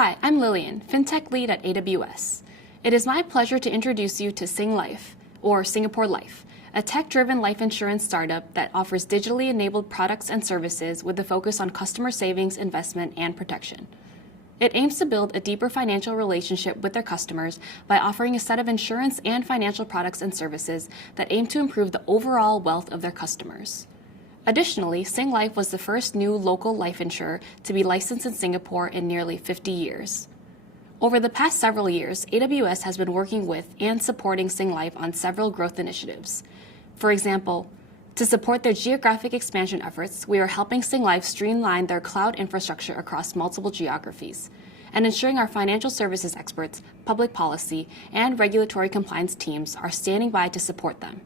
Hi, I'm Lillian, FinTech Lead at AWS. It is my pleasure to introduce you to Singlife, or Singapore Life, a tech-driven life insurance startup that offers digitally enabled products and services with a focus on customer savings, investment, and protection. It aims to build a deeper financial relationship with their customers by offering a set of insurance and financial products and services that aim to improve the overall wealth of their customers. Additionally, Singlife was the first new local life insurer to be licensed in Singapore in nearly 50 years. Over the past several years, AWS has been working with and supporting Singlife on several growth initiatives. For example, to support their geographic expansion efforts, we are helping Singlife streamline their cloud infrastructure across multiple geographies, and ensuring our financial services experts, public policy, and regulatory compliance teams are standing by to support them.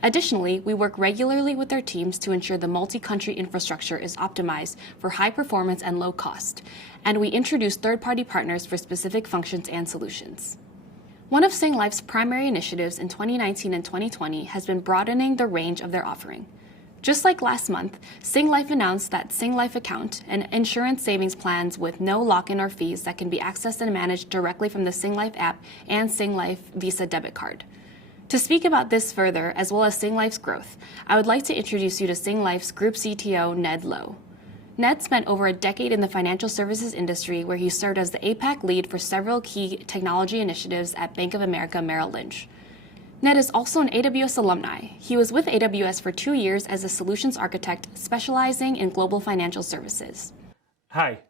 Additionally, we work regularly with their teams to ensure the multi-country infrastructure is optimized for high performance and low cost, and we introduce third-party partners for specific functions and solutions. One of Singlife's primary initiatives in 2019 and 2020 has been broadening the range of their offering. Just like last month, Singlife announced that Singlife Account, an insurance savings plans with no lock-in or fees that can be accessed and managed directly from the Singlife app and Singlife Visa debit card. To speak about this further, as well as Singlife's growth, I would like to introduce you to Singlife's Group CTO, Ned Lowe. Ned spent over a decade in the financial services industry where he served as the APAC lead for several key technology initiatives at Bank of America Merrill Lynch. Ned is also an AWS alumni. He was with AWS for 2 years as a solutions architect specializing in global financial services. Hi,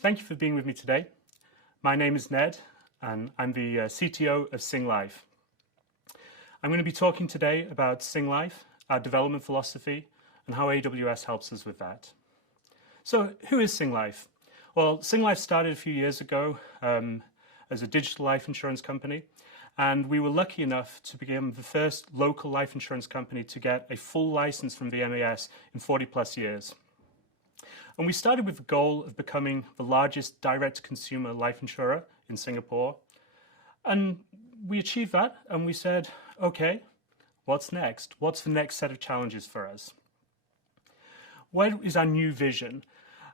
thank you for being with me today. My name is Ned, and I'm the CTO of Singlife. I'm going to be talking today about Singlife, our development philosophy, and how AWS helps us with that. So who is Singlife? Well, Singlife started a few years ago as a digital life insurance company, and we were lucky enough to become the first local life insurance company to get a full license from the MAS in 40 plus years. And we started with the goal of becoming the largest direct-to-consumer life insurer in Singapore. And we achieved that, and we said, okay, what's next? What's the next set of challenges for us? What is our new vision?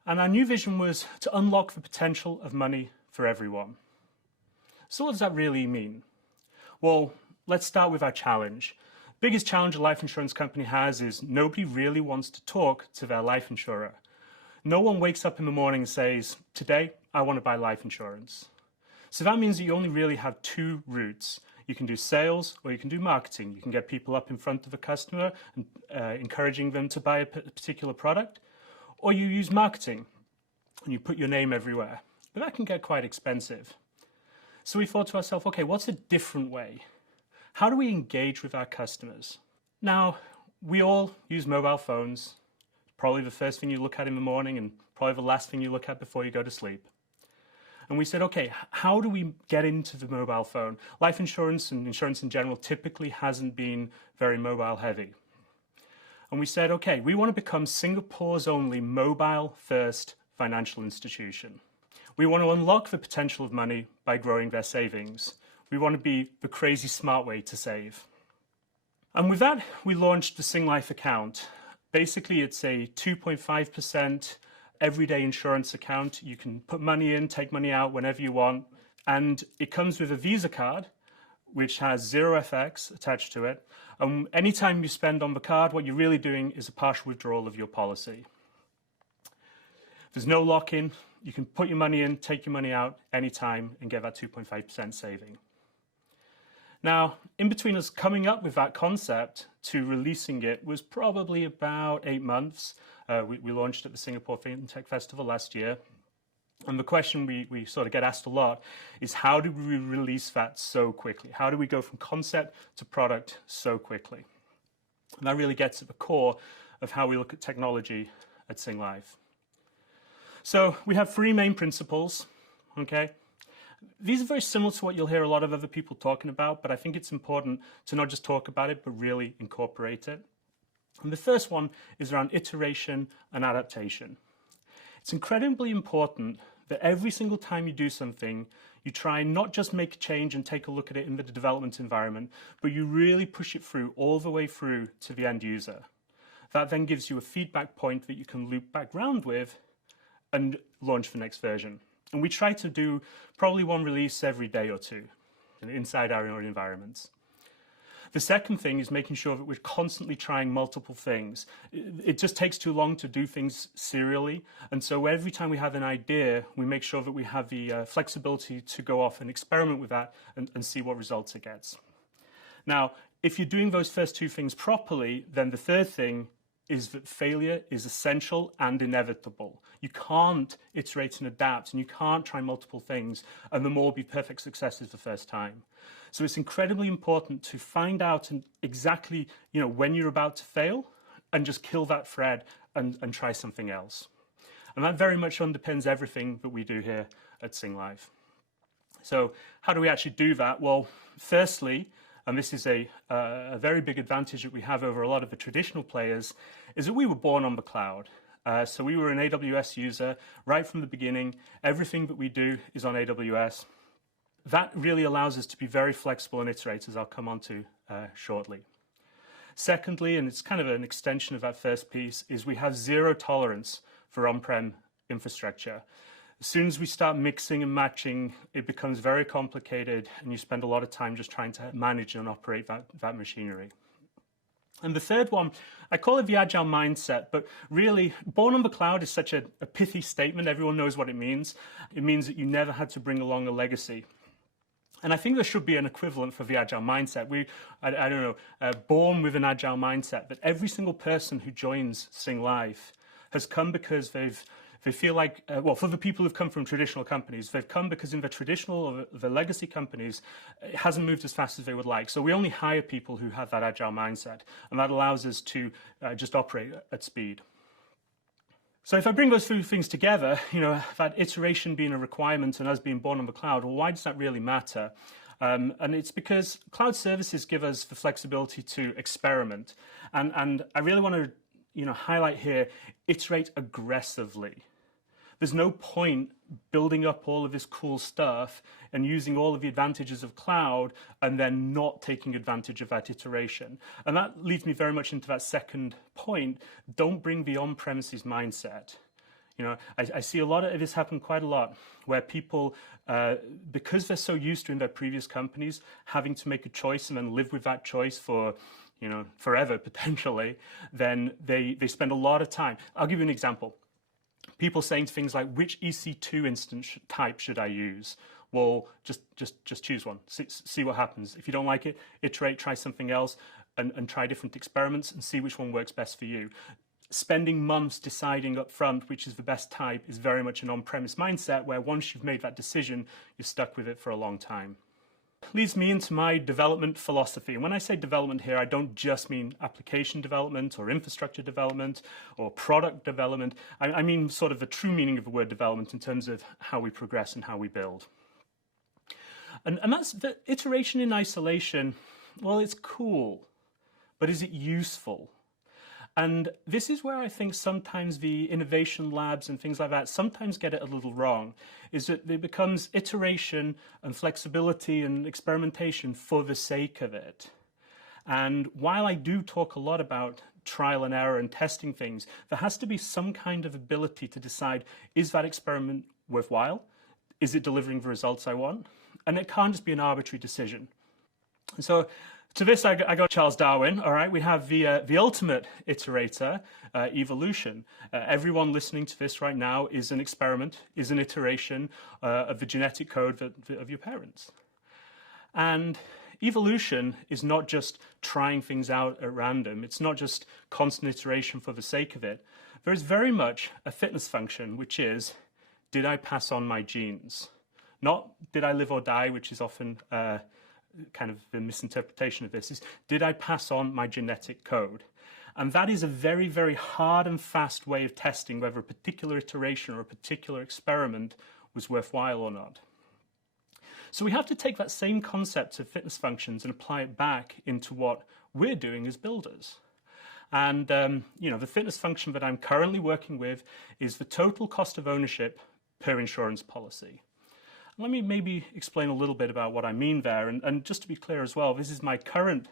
And our new vision was to unlock the potential of money for everyone. So what does that really mean? Well, let's start with our challenge. The biggest challenge a life insurance company has is nobody really wants to talk to their life insurer. No one wakes up in the morning and says, today, I want to buy life insurance. So that means that you only really have two routes. You can do sales or you can do marketing. You can get people up in front of a customer and encouraging them to buy a particular product, or you use marketing and you put your name everywhere. But that can get quite expensive. So we thought to ourselves, okay, what's a different way? How do we engage with our customers? Now, we all use mobile phones. Probably the first thing you look at in the morning and probably the last thing you look at before you go to sleep. And we said, okay, how do we get into the mobile phone? Life insurance and insurance in general typically hasn't been very mobile heavy. And we said, okay, we want to become Singapore's only mobile first financial institution. We want to unlock the potential of money by growing their savings. We want to be the crazy smart way to save. And with that, we launched the Singlife account. Basically, it's a 2.5% everyday insurance account. You can put money in, take money out whenever you want. And it comes with a Visa card, which has 0 FX attached to it. And anytime you spend on the card, what you're really doing is a partial withdrawal of your policy. There's no lock-in. You can put your money in, take your money out anytime and get that 2.5% saving. Now, in between us coming up with that concept to releasing it was probably about 8 months. We launched at the Singapore FinTech Festival last year. And the question we sort of get asked a lot is how do we release that so quickly? How do we go from concept to product so quickly? And that really gets at the core of how we look at technology at Singlife. So we have 3 main principles, okay? These are very similar to what you'll hear a lot of other people talking about, but I think it's important to not just talk about it, but really incorporate it. And the first one is around iteration and adaptation. It's incredibly important that every single time you do something, you try and not just make a change and take a look at it in the development environment, but you really push it through all the way through to the end user. That then gives you a feedback point that you can loop back round with and launch the next version. And we try to do probably one release every day or two inside our own environments. The second thing is making sure that we're constantly trying multiple things. It just takes too long to do things serially. And so every time we have an idea, we make sure that we have the flexibility to go off and experiment with that and see what results it gets. Now, if you're doing those first two things properly, then the third thing is that failure is essential and inevitable. You can't iterate and adapt, and you can't try multiple things and them all be perfect successes the first time. So it's incredibly important to find out exactly, when you're about to fail and just kill that thread and try something else. And that very much underpins everything that we do here at Singlife. So how do we actually do that? Well, firstly, and this is a very big advantage that we have over a lot of the traditional players, is that we were born on the cloud. So we were an AWS user right from the beginning. Everything that we do is on AWS. That really allows us to be very flexible and iterate, as I'll come on to shortly. Secondly, and it's kind of an extension of that first piece, is we have zero tolerance for on-prem infrastructure. As soon as we start mixing and matching, it becomes very complicated, and you spend a lot of time just trying to manage and operate that machinery. And the third one, I call it the agile mindset, but really, born on the cloud is such a pithy statement. Everyone knows what it means. It means that you never had to bring along a legacy. And I think there should be an equivalent for the agile mindset. Born with an agile mindset, that every single person who joins Singlife has come because they feel like, for the people who've come from traditional companies, they've come because in the traditional or the legacy companies, it hasn't moved as fast as they would like. So we only hire people who have that agile mindset, and that allows us to just operate at speed. So if I bring those two things together, that iteration being a requirement and us being born on the cloud, well, why does that really matter? And it's because cloud services give us the flexibility to experiment. And I really want to highlight here, iterate aggressively. There's no point building up all of this cool stuff and using all of the advantages of cloud and then not taking advantage of that iteration. And that leads me very much into that second point. Don't bring the on-premises mindset. I see a lot of this happen quite a lot, where people, because they're so used to in their previous companies, having to make a choice and then live with that choice for forever potentially, then they spend a lot of time. I'll give you an example. People saying things like, which EC2 instance type should I use? Well, just choose one. See what happens. If you don't like it, iterate, try something else, and try different experiments and see which one works best for you. Spending months deciding up front which is the best type is very much an on-premise mindset, where once you've made that decision, you're stuck with it for a long time. Leads me into my development philosophy. And when I say development here, I don't just mean application development or infrastructure development or product development. I mean sort of the true meaning of the word development in terms of how we progress and how we build. And that's the iteration in isolation. Well, it's cool, but is it useful? And this is where I think sometimes the innovation labs and things like that sometimes get it a little wrong, is that it becomes iteration and flexibility and experimentation for the sake of it. And while I do talk a lot about trial and error and testing things, there has to be some kind of ability to decide, is that experiment worthwhile? Is it delivering the results I want? And it can't just be an arbitrary decision. And so to this, I got Charles Darwin. All right, we have the ultimate iterator, evolution. Everyone listening to this right now is an experiment, is an iteration of the genetic code of your parents. And evolution is not just trying things out at random. It's not just constant iteration for the sake of it. There is very much a fitness function, which is, did I pass on my genes? Not did I live or die, which is often kind of the misinterpretation of this, is did I pass on my genetic code? And that is a very, very hard and fast way of testing whether a particular iteration or a particular experiment was worthwhile or not. So we have to take that same concept of fitness functions and apply it back into what we're doing as builders. And the fitness function that I'm currently working with is the total cost of ownership per insurance policy. Let me maybe explain a little bit about what I mean there. And just to be clear as well, this is my current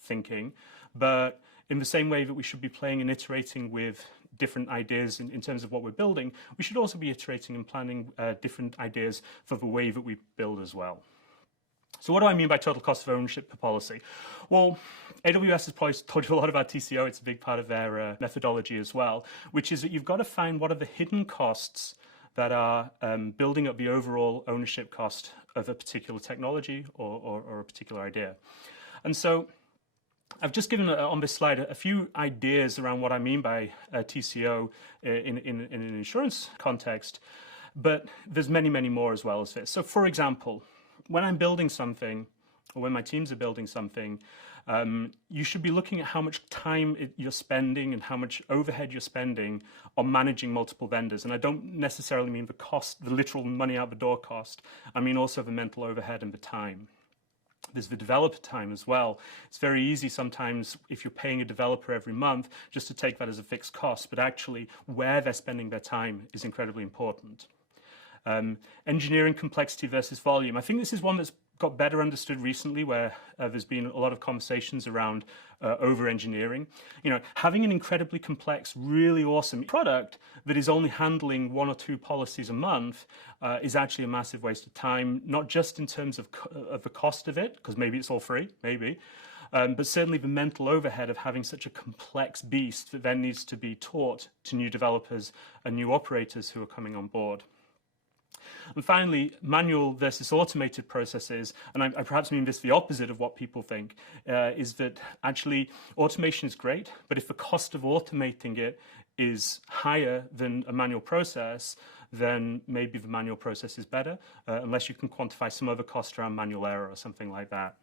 thinking, but in the same way that we should be playing and iterating with different ideas in terms of what we're building, we should also be iterating and planning different ideas for the way that we build as well. So what do I mean by total cost of ownership per policy? Well, AWS has probably told you a lot about TCO. It's a big part of their methodology as well, which is that you've got to find what are the hidden costs that are building up the overall ownership cost of a particular technology or a particular idea. And so I've just given on this slide a few ideas around what I mean by TCO in an insurance context, but there's many, many more as well as this. So for example, when I'm building something, or when my teams are building something, you should be looking at how much time you're spending and how much overhead you're spending on managing multiple vendors. And I don't necessarily mean the cost, the literal money out the door cost. I mean also the mental overhead and the time. There's the developer time as well. It's very easy sometimes if you're paying a developer every month just to take that as a fixed cost, but actually where they're spending their time is incredibly important. Engineering complexity versus volume. I think this is one that's got better understood recently, where there's been a lot of conversations around over-engineering. You know, having an incredibly complex, really awesome product that is only handling 1 or 2 policies a month is actually a massive waste of time, not just in terms of the cost of it, because maybe it's all free, maybe, but certainly the mental overhead of having such a complex beast that then needs to be taught to new developers and new operators who are coming on board. And finally, manual versus automated processes, and I perhaps mean this the opposite of what people think, is that actually automation is great, but if the cost of automating it is higher than a manual process, then maybe the manual process is better, unless you can quantify some other cost around manual error or something like that.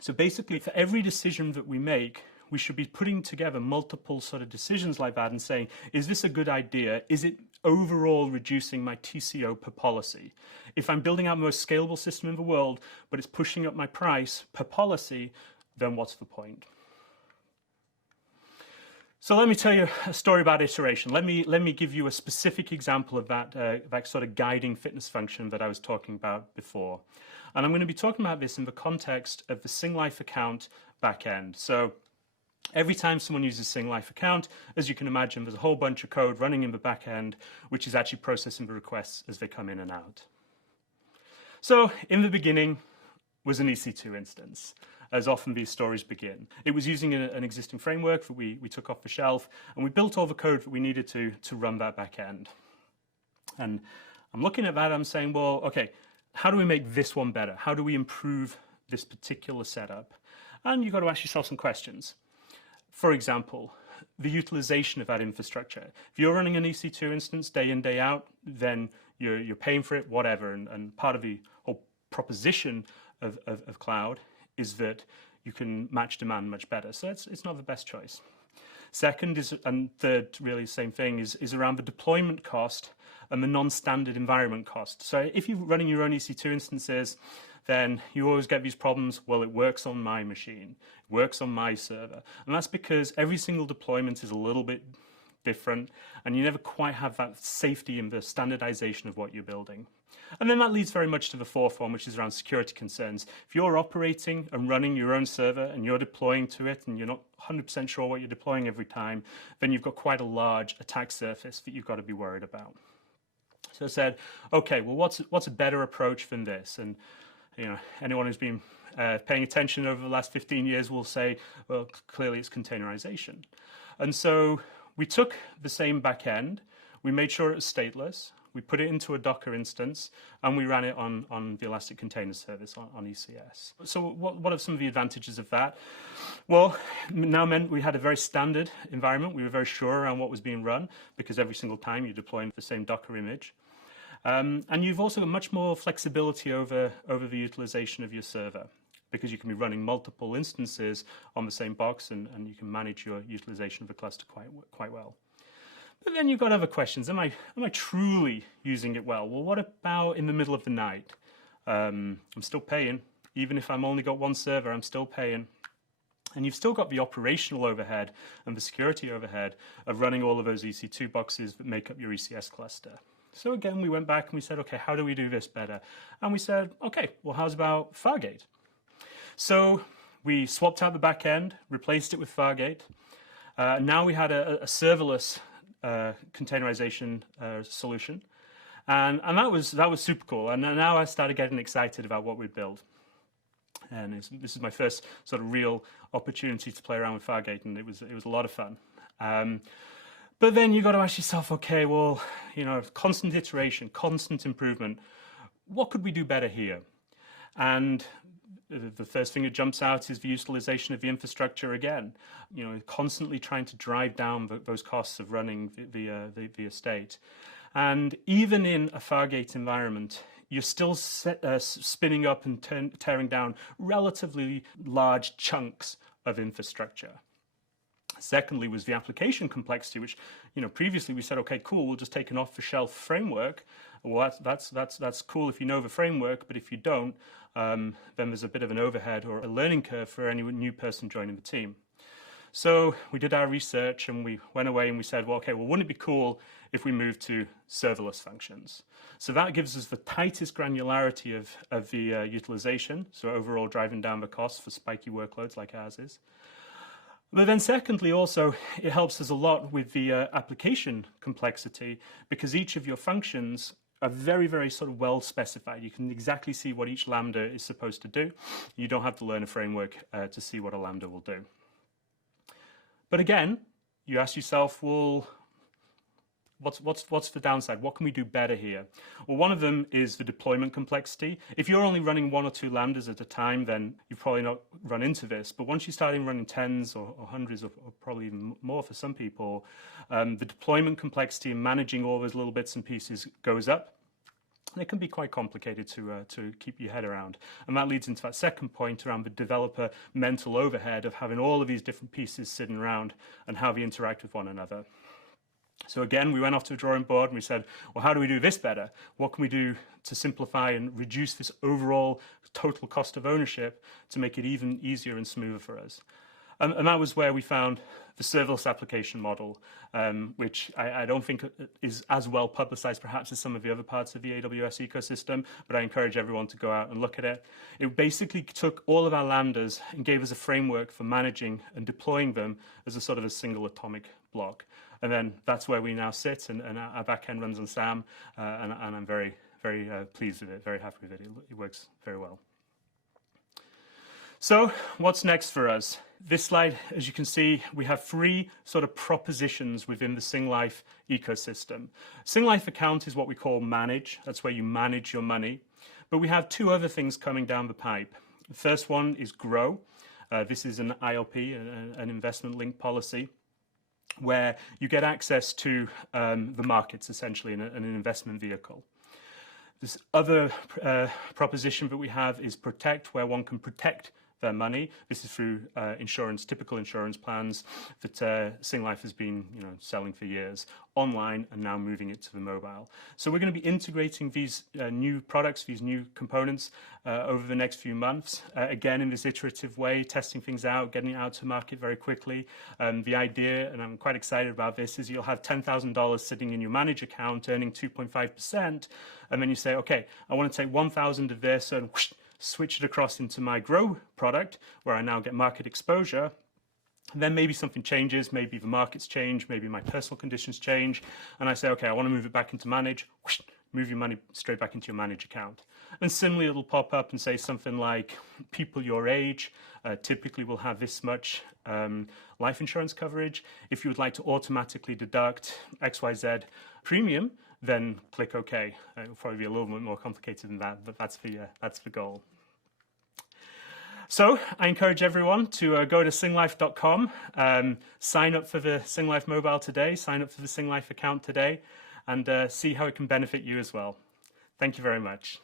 So basically, for every decision that we make, we should be putting together multiple sort of decisions like that and saying, is this a good idea? Is it overall reducing my TCO per policy? If I'm building out the most scalable system in the world, but it's pushing up my price per policy, then what's the point? So let me tell you a story about iteration. Let me give you a specific example of that sort of guiding fitness function that I was talking about before. And I'm going to be talking about this in the context of the Singlife account backend. So every time someone uses a Singlife account, as you can imagine, there's a whole bunch of code running in the back end, which is actually processing the requests as they come in and out. So in the beginning was an EC2 instance, as often these stories begin. It was using an existing framework that we took off the shelf, and we built all the code that we needed to run that back end. And I'm looking at that, I'm saying, well, okay, how do we make this one better? How do we improve this particular setup? And you've got to ask yourself some questions. For example, the utilization of that infrastructure. If you're running an EC2 instance day in, day out, then you're paying for it, whatever. And part of the whole proposition of cloud is that you can match demand much better. So it's not the best choice. Second is, and third, really the same thing, is around the deployment cost and the non-standard environment cost. So if you're running your own EC2 instances, then you always get these problems. Well, it works on my machine, it works on my server. And that's because every single deployment is a little bit different, and you never quite have that safety and the standardization of what you're building. And then that leads very much to the fourth one, which is around security concerns. If you're operating and running your own server and you're deploying to it and you're not 100% sure what you're deploying every time, then you've got quite a large attack surface that you've got to be worried about. So I said, okay, well, what's a better approach than this? And you know, anyone who's been paying attention over the last 15 years will say, well, clearly it's containerization. And so we took the same backend, we made sure it was stateless, we put it into a Docker instance, and we ran it on the Elastic Container Service on ECS. So what are some of the advantages of that? Well, now meant we had a very standard environment. We were very sure around what was being run, because every single time you're deploying the same Docker image. And you've also got much more flexibility over the utilization of your server, because you can be running multiple instances on the same box, and you can manage your utilization of the cluster quite well. But then you've got other questions. Am I truly using it well? Well, what about in the middle of the night? I'm still paying. Even if I'm only got one server, I'm still paying. And you've still got the operational overhead and the security overhead of running all of those EC2 boxes that make up your ECS cluster. So again, we went back and we said, okay, how do we do this better? And we said, okay, well, how's about Fargate? So we swapped out the back end, replaced it with Fargate. Now we had a serverless containerization solution. And that was super cool. And now I started getting excited about what we build. And this is my first sort of real opportunity to play around with Fargate, and it was a lot of fun. But then you got to ask yourself, okay, well, constant iteration, constant improvement. What could we do better here? And the first thing that jumps out is the utilization of the infrastructure again. Constantly trying to drive down those costs of running the estate. And even in a Fargate environment, you're still spinning up and tearing down relatively large chunks of infrastructure. Secondly was the application complexity, which previously we said, okay, cool, we'll just take an off-the-shelf framework. Well, that's cool if you know the framework, but if you don't, then there's a bit of an overhead or a learning curve for any new person joining the team. So we did our research and we went away and we said, well, okay, well, wouldn't it be cool if we moved to serverless functions? So that gives us the tightest granularity of the utilization, so overall driving down the costs for spiky workloads like ours is. But then secondly, also, it helps us a lot with the application complexity because each of your functions are very, very sort of well specified. You can exactly see what each Lambda is supposed to do. You don't have to learn a framework to see what a Lambda will do. But again, you ask yourself, well, what's the downside? What can we do better here? Well, one of them is the deployment complexity. If you're only running 1 or 2 Lambdas at a time, then you've probably not run into this. But once you start running tens or hundreds or probably even more for some people, the deployment complexity and managing all those little bits and pieces goes up. And it can be quite complicated to keep your head around. And that leads into that second point around the developer mental overhead of having all of these different pieces sitting around and how they interact with one another. So again, we went off to a drawing board and we said, well, how do we do this better? What can we do to simplify and reduce this overall total cost of ownership to make it even easier and smoother for us? And that was where we found the serverless application model, which I don't think is as well publicized perhaps as some of the other parts of the AWS ecosystem, but I encourage everyone to go out and look at it. It basically took all of our Lambdas and gave us a framework for managing and deploying them as a sort of a single atomic block. And then that's where we now sit, and our backend runs on SAM, and I'm very, very pleased with it, very happy with it. It works very well. So what's next for us? This slide, as you can see, we have 3 sort of propositions within the Singlife ecosystem. Singlife account is what we call manage. That's where you manage your money. But we have 2 other things coming down the pipe. The first one is grow. This is an ILP, an investment linked policy, where you get access to the markets, essentially, in an investment vehicle. This other proposition that we have is protect, where one can protect their money. This is through insurance, typical insurance plans that Singlife has been selling for years online and now moving it to the mobile. So we're going to be integrating these new products, these new components over the next few months. Again, in this iterative way, testing things out, getting it out to market very quickly. The idea, and I'm quite excited about this, is you'll have $10,000 sitting in your manage account earning 2.5%. And then you say, okay, I want to take 1,000 of this and whoosh, switch it across into my grow product where I now get market exposure. And then maybe something changes, maybe the markets change, maybe my personal conditions change, and I say, okay, I want to move it back into manage, whoosh, move your money straight back into your manage account. And similarly, it'll pop up and say something like, people your age typically will have this much life insurance coverage. If you would like to automatically deduct XYZ premium, then click OK. It'll probably be a little bit more complicated than that, but that's the goal. So I encourage everyone to go to singlife.com, sign up for the Singlife mobile today, sign up for the Singlife account today, and see how it can benefit you as well. Thank you very much.